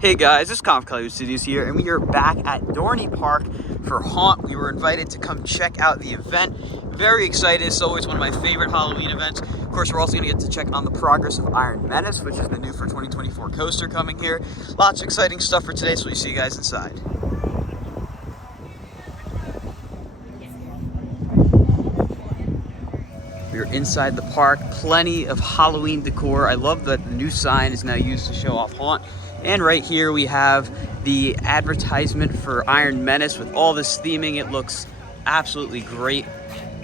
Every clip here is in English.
Hey guys, it's Hollywood Studios here, and we are back at Dorney Park for Haunt. We were invited to come check out the event. Very excited. It's always one of my favorite Halloween events. Of course, we're also going to get to check on the progress of Iron Menace, which is the new for 2024 coaster coming here. Lots of exciting stuff for today, so we'll see you guys inside. We're inside the park. Plenty of Halloween decor. I love that the new sign is now used to show off Haunt. And right here we have the advertisement for Iron Menace with all this theming. It looks absolutely great.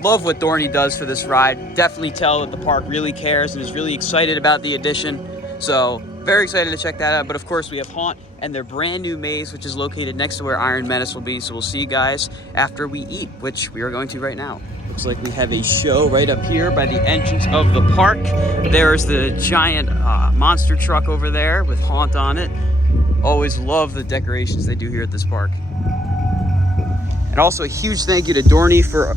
Love what Dorney does for this ride. Definitely tell that the park really cares and is really excited about the addition. So very excited to check that out. But of course we have Haunt and their brand new maze, which is located next to where Iron Menace will be. So we'll see you guys after we eat, which we are going to right now. Looks like we have a show right up here by the entrance of the park. There's the giant monster truck over there with Haunt on it. Always love the decorations they do here at this park. And also a huge thank you to Dorney for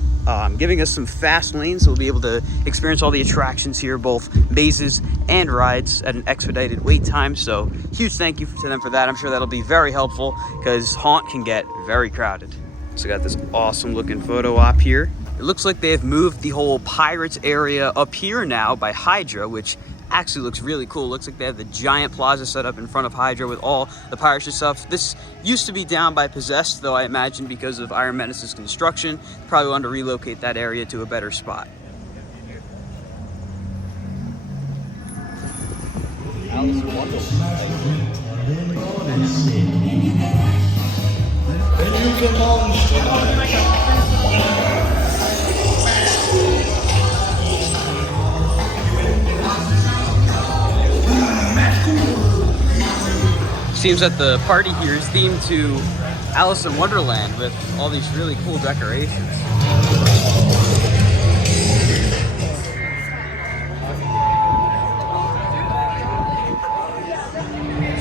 giving us some fast lanes, so we'll be able to experience all the attractions here, both mazes and rides at an expedited wait time. So huge thank you to them for that. I'm sure that'll be very helpful because Haunt can get very crowded. So got this awesome looking photo op here. It looks like they have moved the whole Pirates area up here now by Hydra, which actually looks really cool. Looks like they have the giant plaza set up in front of Hydra with all the Pirates and stuff. This used to be down by Possessed, though I imagine because of Iron Menace's construction, probably wanted to relocate that area to a better spot. Alice in Wonderland. Seems that the party here is themed to Alice in Wonderland with all these really cool decorations.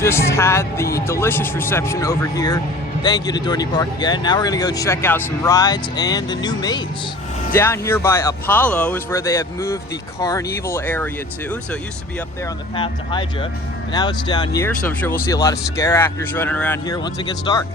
Just had the delicious reception over here. Thank you to Dorney Park again. Now we're gonna go check out some rides and the new maze. Down here by Apollo is where they have moved the Carnival area to. So it used to be up there on the path to Hydra, but now it's down here. So I'm sure we'll see a lot of scare actors running around here once it gets dark.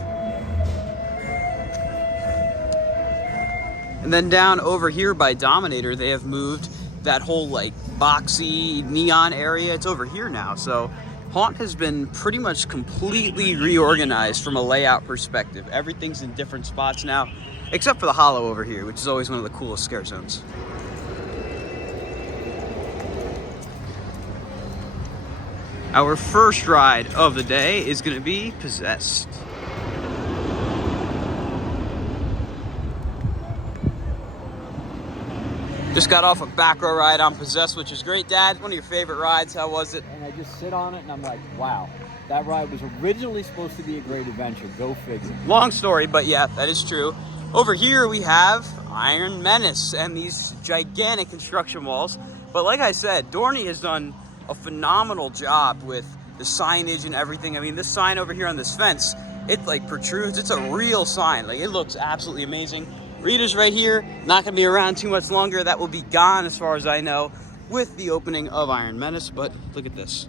And then down over here by Dominator, they have moved that whole like boxy neon area. It's over here now. So Haunt has been pretty much completely reorganized from a layout perspective. Everything's in different spots now, except for the Hollow over here, which is always one of the coolest scare zones. Our first ride of the day is going to be Possessed. Just got off a back row ride on Possessed, which is great. Dad, one of your favorite rides. How was it? And I just sit on it and I'm like, wow. That ride was originally supposed to be a great adventure. Go figure. Long story, but yeah, that is true. Over here we have Iron Menace and these gigantic construction walls. But like I said, Dorney has done a phenomenal job with the signage and everything. I mean, this sign over here on this fence, it like protrudes. It's a real sign. Like, it looks absolutely amazing. Readers right here, not gonna be around too much longer. That will be gone as far as I know with the opening of Iron Menace. But look at this.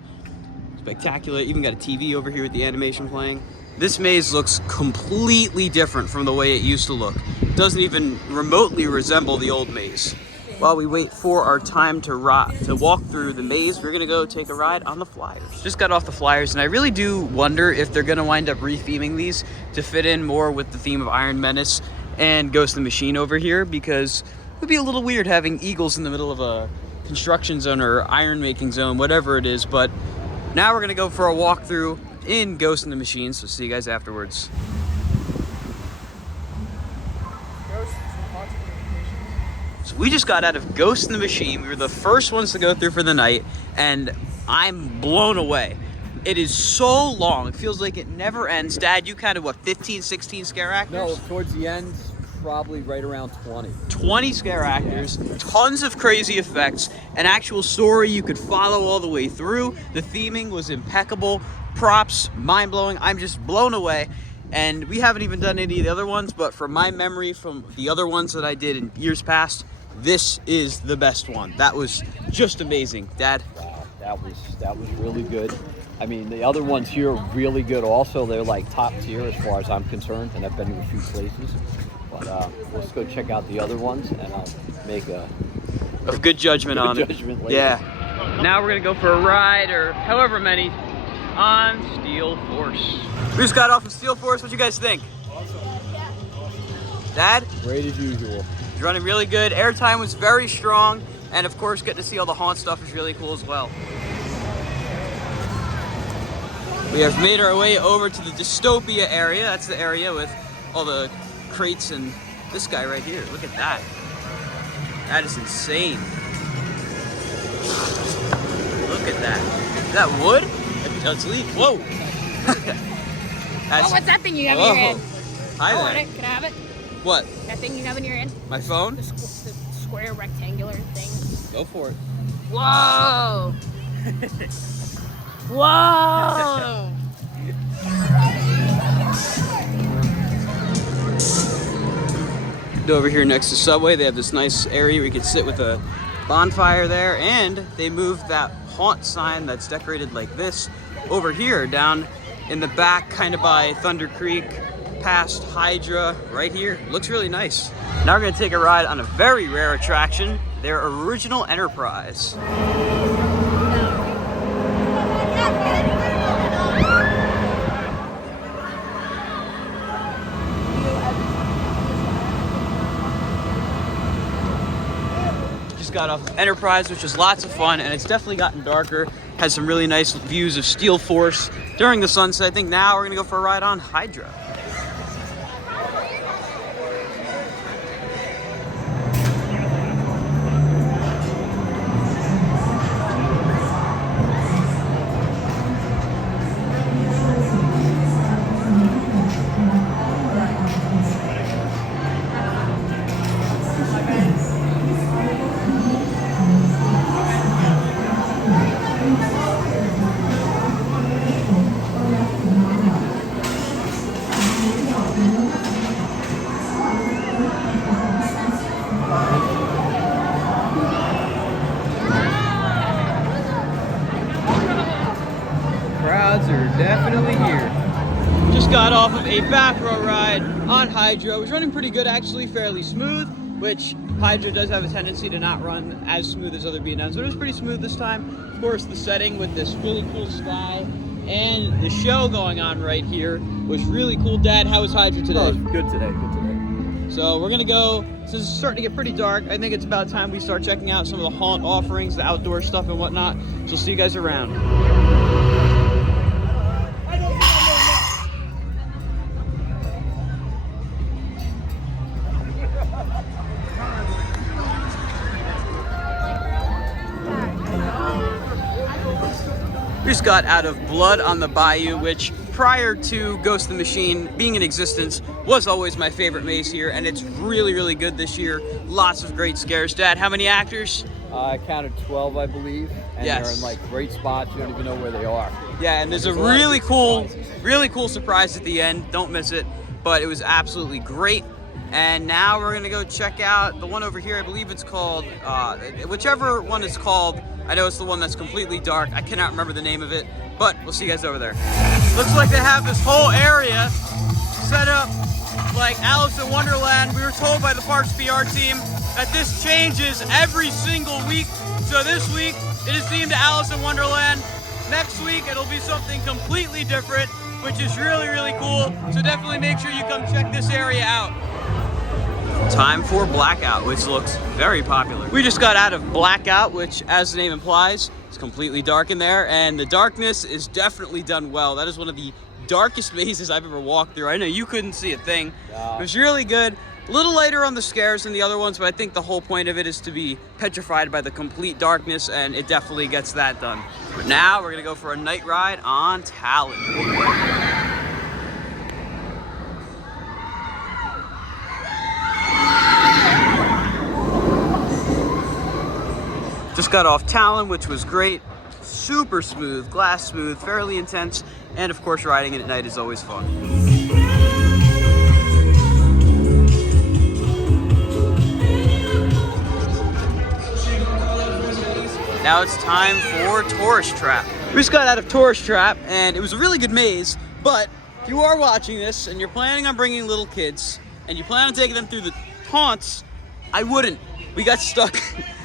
Spectacular. Even got a TV over here with the animation playing. This maze looks completely different from the way it used to look. It doesn't even remotely resemble the old maze. While we wait for our time to walk through the maze, we're gonna go take a ride on the Flyers. Just got off the Flyers, and I really do wonder if they're gonna wind up re-theming these to fit in more with the theme of Iron Menace and Ghost in the Machine over here, because it would be a little weird having eagles in the middle of a construction zone or iron making zone, whatever it is. But now we're gonna go for a walkthrough in Ghost in the Machine, so see you guys afterwards. So we just got out of Ghost in the Machine. We were the first ones to go through for the night, and I'm blown away. It is so long. It feels like it never ends. Dad, you counted, what, 15, 16 scare actors? No, towards the end, probably right around 20. 20 scare actors, tons of crazy effects, an actual story you could follow all the way through. The theming was impeccable. Props, mind-blowing. I'm just blown away. And we haven't even done any of the other ones, but from my memory from the other ones that I did in years past, this is the best one. That was just amazing. Dad? That was really good. I mean, the other ones here are really good also. They're like top tier as far as I'm concerned, and I've been to a few places. But let's go check out the other ones, and I'll make a good judgment on it. Later. Yeah. Now we're gonna go for a ride, or however many, on Steel Force. We just got off of Steel Force. What you guys think? Awesome. Dad? Great as usual. It's running really good. Airtime was very strong, and of course, getting to see all the haunt stuff is really cool as well. We have made our way over to the Dystopia area. That's the area with all the crates and this guy right here. Look at that. That is insane. Look at that. Is that wood? That's leaf. Whoa. Oh, what's that thing you have in your hand? Hi I want there. it. Can I have it? What? That thing you have in your hand? My phone? The square rectangular thing. Go for it. Whoa! Whoa! Over here next to Subway, they have this nice area where you can sit with a bonfire there, and they moved that haunt sign that's decorated like this over here down in the back, kind of by Thunder Creek, past Hydra, right here. Looks really nice. Now we're gonna take a ride on a very rare attraction, their original Enterprise. Got off Enterprise, which was lots of fun, and it's definitely gotten darker. Has some really nice views of Steel Force during the sunset. I think now we're gonna go for a ride on Hydra. Crowds are definitely here. Just got off of a back row ride on Hydra. It was running pretty good, actually, fairly smooth, which Hydra does have a tendency to not run as smooth as other B&Ms, but it was pretty smooth this time. Of course, the setting with this really cool sky and the show going on right here was really cool. Dad, how was Hydra today? Oh, it was good today, good today. So we're gonna go, since it's starting to get pretty dark, I think it's about time we start checking out some of the haunt offerings, the outdoor stuff and whatnot. So see you guys around. We just got out of Blood on the Bayou, which prior to Ghost the Machine being in existence was always my favorite maze here, and it's really, really good this year. Lots of great scares. Dad, how many actors? I counted 12, I believe, and Yes. they're in like great spots. You don't even know where they are. Yeah, and there's a lot of really good cool, surprises. surprise at the end. Don't miss it. But it was absolutely great. And now we're gonna go check out the one over here. I believe it's called, whichever one it's called. I know it's the one that's completely dark. I cannot remember the name of it, but we'll see you guys over there. Looks like they have this whole area set up like Alice in Wonderland. We were told by the Parks PR team that this changes every single week. So this week, it is themed to Alice in Wonderland. Next week, it'll be something completely different, which is really, really cool. So definitely make sure you come check this area out. Time for Blackout, which looks very popular. We just got out of Blackout, which, as the name implies, is completely dark in there, and the darkness is definitely done well. That is one of the darkest mazes I've ever walked through. I know you couldn't see a thing. It was really good. A little lighter on the scares than the other ones, but I think the whole point of it is to be petrified by the complete darkness, and it definitely gets that done. But now we're gonna go for a night ride on Talon. Just got off Talon, which was great. Super smooth, glass smooth, fairly intense, and of course riding it at night is always fun. Now it's time for Tourist Trap. We just got out of Tourist Trap, and it was a really good maze, but if you are watching this and you're planning on bringing little kids, and you plan on taking them through the haunts, I wouldn't. We got stuck.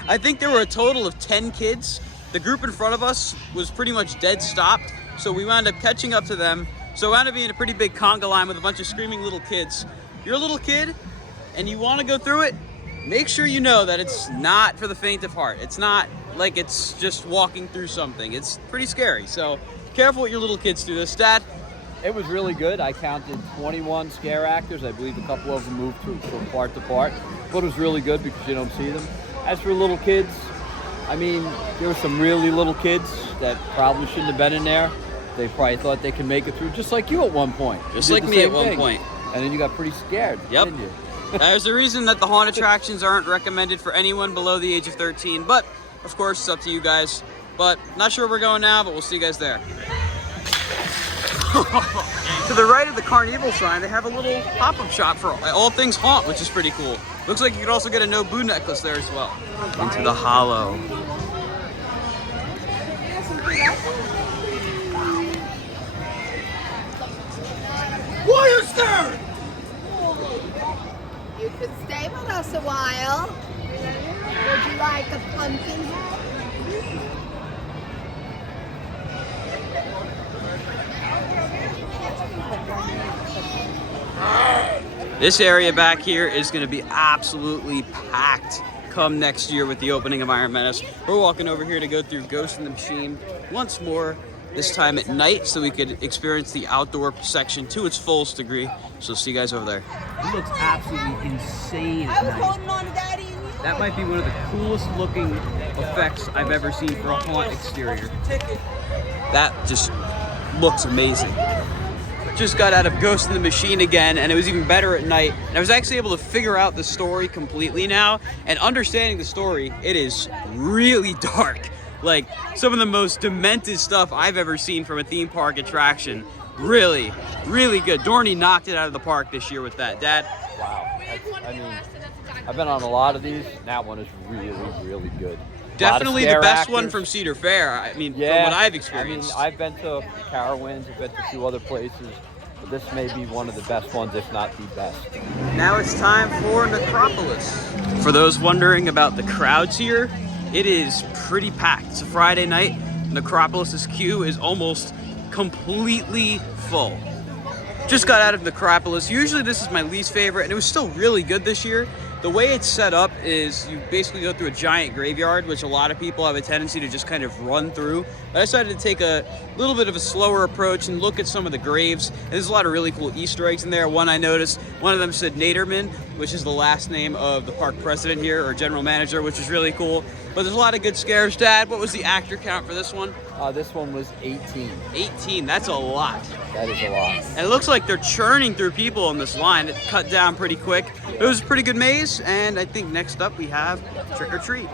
I think there were a total of 10 kids. The group in front of us was pretty much dead stopped, so we wound up catching up to them. So it wound up being a pretty big conga line with a bunch of screaming little kids. If you're a little kid and you want to go through it, make sure you know that it's not for the faint of heart. It's not like it's just walking through something. It's pretty scary, so careful with your little kids through this. Dad? It was really good. I counted 21 scare actors. I believe a couple of them moved from part to part, but it was really good because you don't see them. As for little kids, I mean, there were some really little kids that probably shouldn't have been in there. They probably thought they could make it through, just like you at one point. Just like me at one point. And then you got pretty scared, yep. didn't you? There's a reason that the haunt attractions aren't recommended for anyone below the age of 13, but of course it's up to you guys. But not sure where we're going now, but we'll see you guys there. To the right of the Carnival sign, they have a little pop-up shop for all things haunt, which is pretty cool. Looks like you could also get a no boo necklace there as well. Into the hollow. Why are you scared? You could stay with us a while. Would you like a pumpkin head? This area back here is going to be absolutely packed come next year with the opening of Iron Menace. We're walking over here to go through Ghost in the Machine once more, this time at night, so we could experience the outdoor section to its fullest degree. So see you guys over there. It looks absolutely insane at night. Holding on to Daddy and you. That might be one of the coolest looking effects I've ever seen for a haunt exterior. That just looks amazing. Just got out of Ghost in the Machine again, and it was even better at night. And I was actually able to figure out the story completely now, and understanding the story, it is really dark. Like some of the most demented stuff I've ever seen from a theme park attraction. Really, really good. Dorney knocked it out of the park this year with that. Dad? Wow. I mean, I've been on a lot of these. That one is really, really good. Definitely the best one from Cedar Fair. I mean, from what I've experienced. I mean, I've been to Carowinds, I've been to a few other places, but this may be one of the best ones, if not the best. Now it's time for Necropolis. For those wondering about the crowds here, it is pretty packed. It's a Friday night. Necropolis's queue is almost completely full. Just got out of Necropolis. Usually this is my least favorite, and it was still really good this year. The way it's set up is you basically go through a giant graveyard, which a lot of people have a tendency to just kind of run through. But I decided to take a little bit of a slower approach and look at some of the graves. And there's a lot of really cool Easter eggs in there. One I noticed, one of them said Naderman, which is the last name of the park president here, or general manager, which is really cool. But there's a lot of good scares. Dad, what was the actor count for this one? This one was 18. 18, that's a lot. That is a lot. And it looks like they're churning through people on this line. It cut down pretty quick. It was a pretty good maze, and I think next up we have Trick or Treat.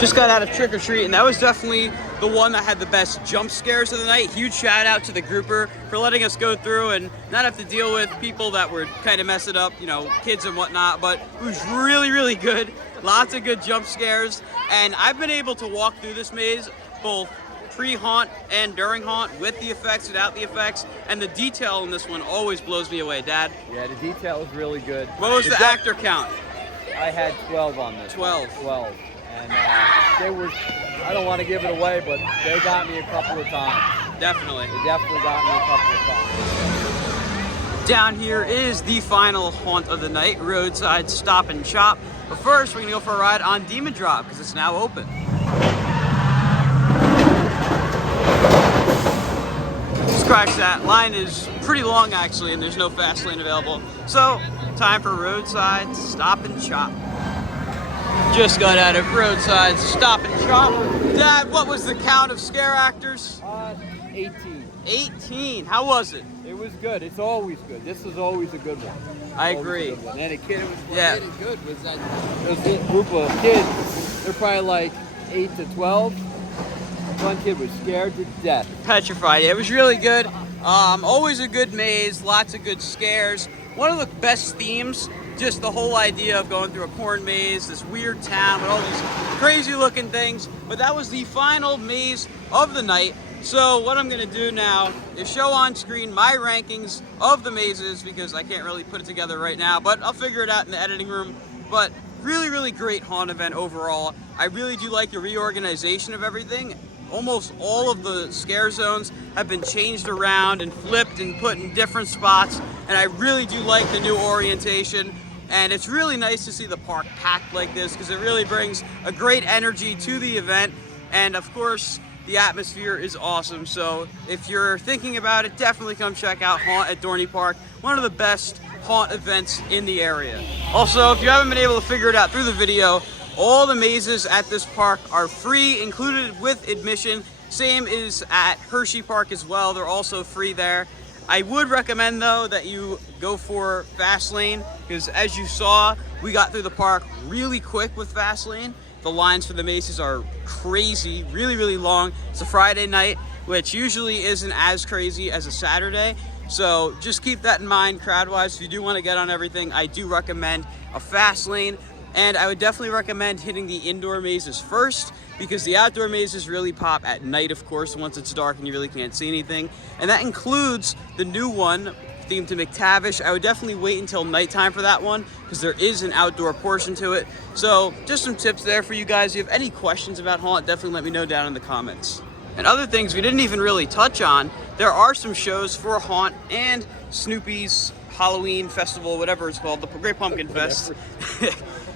Just got out of Trick or Treat, and that was definitely the one that had the best jump scares of the night. Huge shout out to the grouper for letting us go through and not have to deal with people that were kind of messing up, you know, kids and whatnot, but it was really, really good. Lots of good jump scares, and I've been able to walk through this maze both pre-haunt and during haunt, with the effects, without the effects, and the detail in this one always blows me away. Dad? Yeah, the detail is really good. What was the actor count? I had 12 on this. 12. 12. And they were, I don't want to give it away, but they got me a couple of times. Definitely. They definitely got me a couple of times. Down here is the final haunt of the night, Roadside Stop and Shop. But first, we're gonna go for a ride on Demon Drop because it's now open. Scratch that. Line is pretty long actually, and there's no fast lane available. So, time for Roadside Stop and Shop. Just got out of Roadside Stop and Shop. Dad, what was the count of scare actors? 18. 18. How was it? It was good. It's always good. This is always a good one. I agree. And a kid, it was Yeah. really good. Was that there was this group of kids? They're probably like 8 to 12. One kid was scared to death. Petrified. It was really good. Always a good maze. Lots of good scares. One of the best themes just the whole idea of going through a corn maze, this weird town with all these crazy looking things. But that was the final maze of the night. So what I'm gonna do now is show on screen my rankings of the mazes, because I can't really put it together right now, but I'll figure it out in the editing room. But really, really great haunt event overall. I really do like the reorganization of everything. Almost all of the scare zones have been changed around and flipped and put in different spots, and I really do like the new orientation. And it's really nice to see the park packed like this, because it really brings a great energy to the event. And of course, the atmosphere is awesome. So if you're thinking about it, definitely come check out Haunt at Dorney Park, one of the best haunt events in the area. Also, if you haven't been able to figure it out through the video, all the mazes at this park are free, included with admission. Same is at Hershey Park as well. They're also free there. I would recommend though that you go for Fast Lane, because as you saw, we got through the park really quick with Fast Lane. The lines for the mazes are crazy, really, really long. It's a Friday night, which usually isn't as crazy as a Saturday. So just keep that in mind crowd-wise. If you do want to get on everything, I do recommend a Fast Lane. And I would definitely recommend hitting the indoor mazes first, because the outdoor mazes really pop at night, of course, once it's dark and you really can't see anything. And that includes the new one themed to McTavish. I would definitely wait until nighttime for that one, because there is an outdoor portion to it. So just some tips there for you guys. If you have any questions about Haunt, definitely let me know down in the comments. And other things we didn't even really touch on, there are some shows for Haunt and Snoopy's Halloween Festival, whatever it's called, the Great Pumpkin Fest.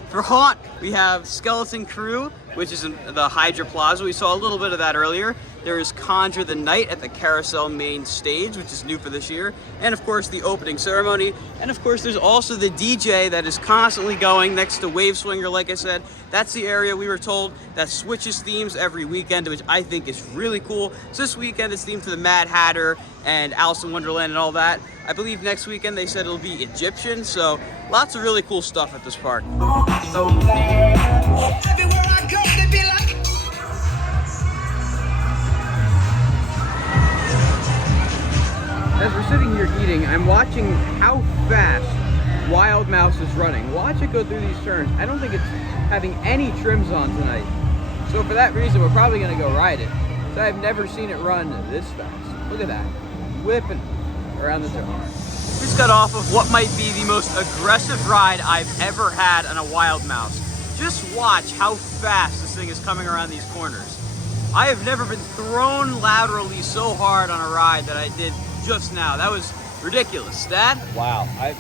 For Haunt, we have Skeleton Crew, which is in the Hydra Plaza. We saw a little bit of that earlier. There is Conjure the Night at the Carousel main stage, which is new for this year. And of course, the opening ceremony. And of course, there's also the DJ that is constantly going next to Wave Swinger, like I said. That's the area we were told that switches themes every weekend, which I think is really cool. So this weekend it's themed to the Mad Hatter and Alice in Wonderland and all that. I believe next weekend they said it'll be Egyptian. So lots of really cool stuff at this park. So glad. Everywhere I go, they be like. As we're sitting here eating, I'm watching how fast Wild Mouse is running. Watch it go through these turns. I don't think it's having any trims on tonight. So for that reason, we're probably gonna go ride it. So I've never seen it run this fast. Look at that, whipping around the turn. Just got off of what might be the most aggressive ride I've ever had on a Wild Mouse. Just watch how fast this thing is coming around these corners. I have never been thrown laterally so hard on a ride that I did just now. That was ridiculous. Dad? Wow. I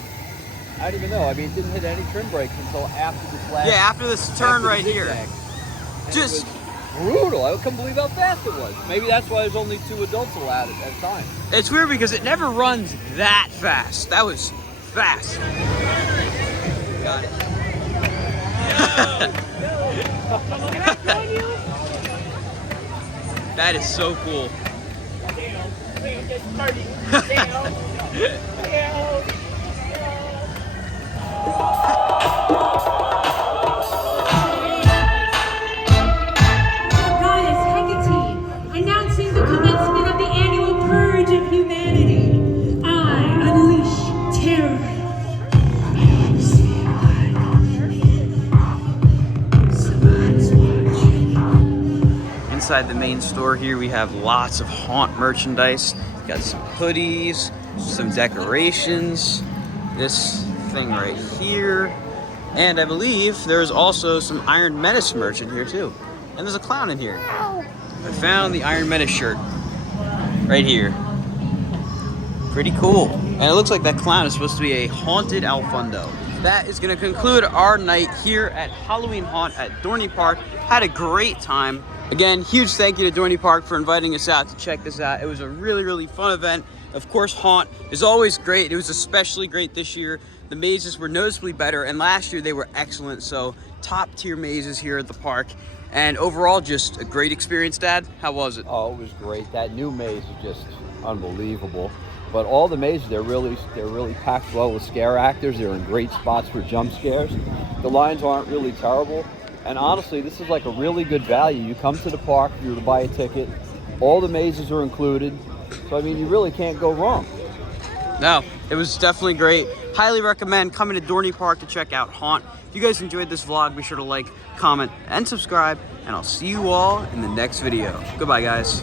don't even know. I mean, it didn't hit any trim brakes until after this last... Yeah, after this turn right here. Just... brutal. I couldn't believe how fast it was. Maybe that's why there's only 2 adults allowed at that time. It's weird because it never runs that fast. That was fast. Got it. That is so cool. Announcing the commencement of the annual Purge of Humanity. I unleash terror. Someone's watching. Inside the main store here, we have lots of Haunt merchandise. Got some hoodies, some decorations, this thing right here, and I believe there's also some Iron Menace merch in here too. And there's a clown in here. I found the Iron Menace shirt right here. Pretty cool. And it looks like that clown is supposed to be a haunted Alfundo. That is gonna conclude our night here at Halloween Haunt at Dorney Park. Had a great time. Again, huge thank you to Dorney Park for inviting us out to check this out. It was a really, really fun event. Of course, Haunt is always great. It was especially great this year. The mazes were noticeably better, and last year they were excellent. So top tier mazes here at the park. And overall, just a great experience, Dad. How was it? Oh, it was great. That new maze is just unbelievable. But all the mazes, they're really packed well with scare actors. They're in great spots for jump scares. The lines aren't really terrible. And honestly, this is like a really good value. You come to the park, if you were to buy a ticket, all the mazes are included. So, I mean, you really can't go wrong. No, It was definitely great. Highly recommend coming to Dorney Park to check out Haunt. If you guys enjoyed this vlog, be sure to like, comment, and subscribe, and I'll see you all in the next video. Goodbye, guys.